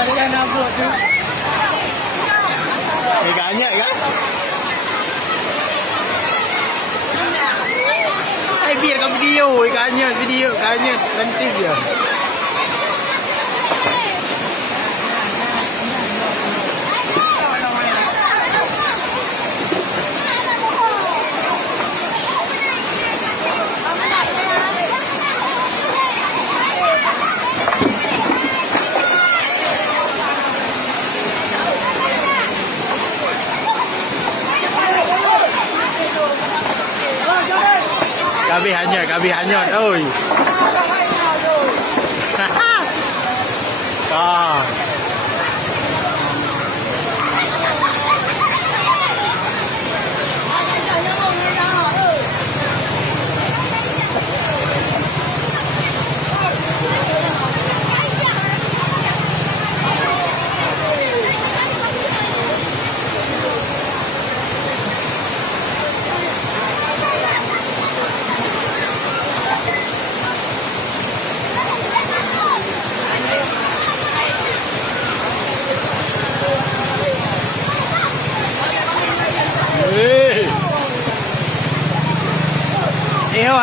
Dia nak upload tu. Banyak kan? Biarkan video, ikannya video, ikannya nanti je. Kabih hanyut, oi. Ah.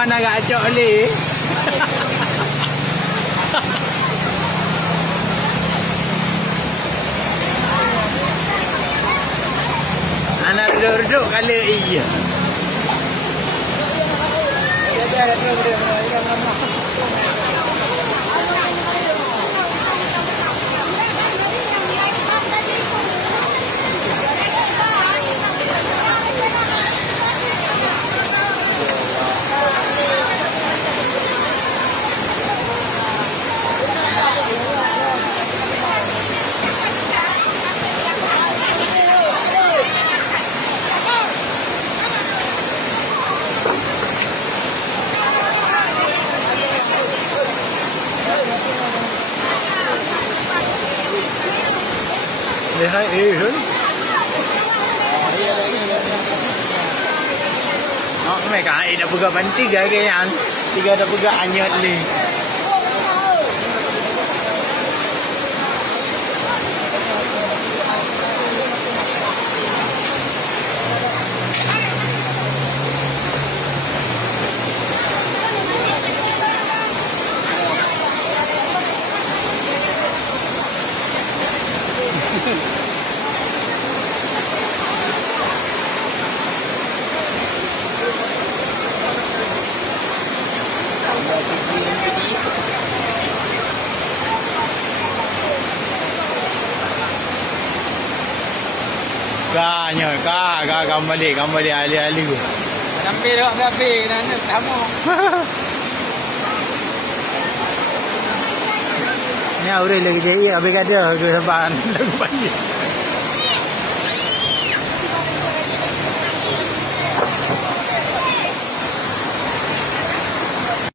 Anak gacok ni. Anak duduk kali iya. Đây hai hơn. Oh, mereka dah pegang pantik kan? Tiga dah pegang anyat ni. Kembali ahli-ahli tu. Sampai dah habis dah nak sama. Ni orang lagi jadi habis kata ke sampai lagi banyak.